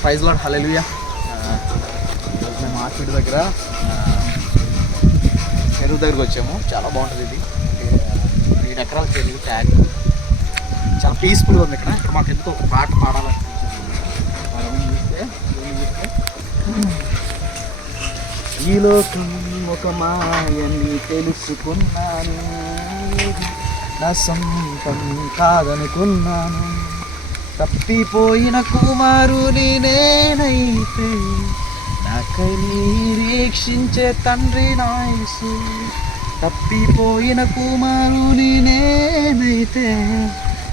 Praise Lord hallelujah మేము market దగ్గర uh, చెరువు దగ్గరకు వచ్చాము. చాలా బాగుంటుంది ఇది. నేను uh, ఎకరాల చెరువు ట్యాంక్ చాలా పీస్ఫుల్గా ఉంది ఇక్కడ. ఇక్కడ మాకు ఎంతో ఒక పాట పాడాలనిపించింది ఈ లోకం ఒక మాయని తెలుసుకున్నాను. నా సొంతం కాదనుకున్నాను. తప్పిపోయిన కుమారుని నేనైతే నాకై నిరీక్షించే తండ్రి నాయసు తప్పిపోయిన కుమారుని నేనైతే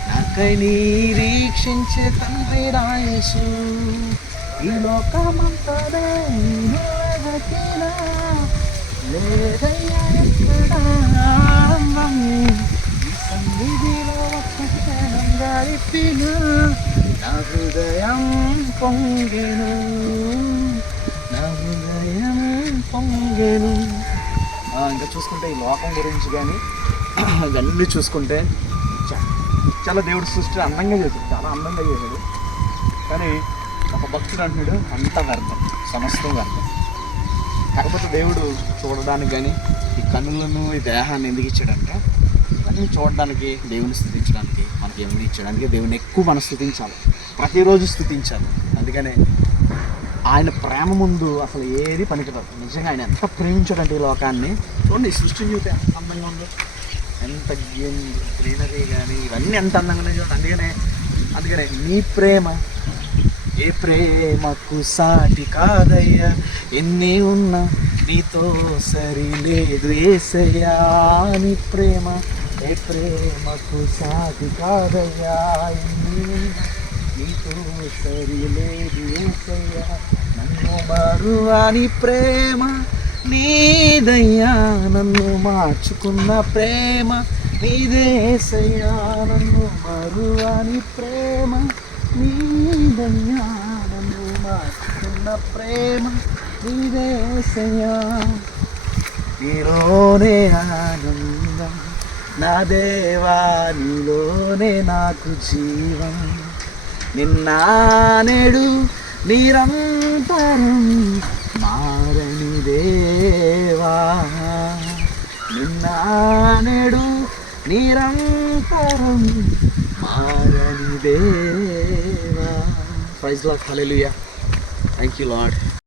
నాకై నిరీక్షించే తండ్రి నాయసు ఈ లోకమంతా లేదయ్యా క్షణం నా హృదయం పొంగెను. నా హృదయం పొంగెను. ఇంకా చూసుకుంటే ఈ లోకం గురించి కానీ ఇవన్నీ చూసుకుంటే చాలా దేవుడు సృష్టి అందంగా చేశాడు చాలా అందంగా చేశాడు. కానీ ఒక భక్తుడు అంటున్నాడు అంత వ్యర్థం సమస్తం వ్యర్థం. కాకపోతే దేవుడు చూడడానికి కానీ ఈ కన్నులను ఈ దేహాన్ని ఎందుకు ఇచ్చాడంటే ఇవన్నీ చూడడానికి దేవుని స్థుతించడానికి మనకి ఏమి ఇచ్చడానికి దేవుని ఎక్కువ మనం స్థుతించాలి. ప్రతిరోజు స్థుతించాలి. అందుకనే ఆయన ప్రేమ ముందు అసలు ఏది పనికిరాదు. నిజంగా ఆయన ఎంత ప్రేమించాడంటే ఈ లోకాన్ని. చూడండి ఈ సృష్టిని చూస్తే ఎంత అందంగా ఉందో. ఎంత గ్రీనరీ కానీ ఇవన్నీ ఎంత అందంగా చూడండి. అందుకనే అందుకనే నీ ప్రేమ ఏ ప్రేమకు సాటి కాదయ్యా. ఎన్ని ఉన్నా నీతో సరిలేదు ఏసయ్యా నీ ప్రేమ ఏ ప్రేమకు సాటి కాదయ్యా? నీతో సరిలేదు ఏసయ్యా నన్ను మరువాని ప్రేమ? నీదయ్యా నన్ను మార్చుకున్న ప్రేమ? నీదేసయ్యా నన్ను మరువాని ప్రేమ? నీదయ్యా నన్ను మార్చుకున్న ప్రేమ? నీదేసయ్యా నీలోనే ఆనందం నా దేవా నీలోనే నాకు జీవం నిన్న నేడు నిరంతరం మారని దేవా నిన్న నేడు నిరంతరం మారని దేవా praise Lord hallelujah thank you Lord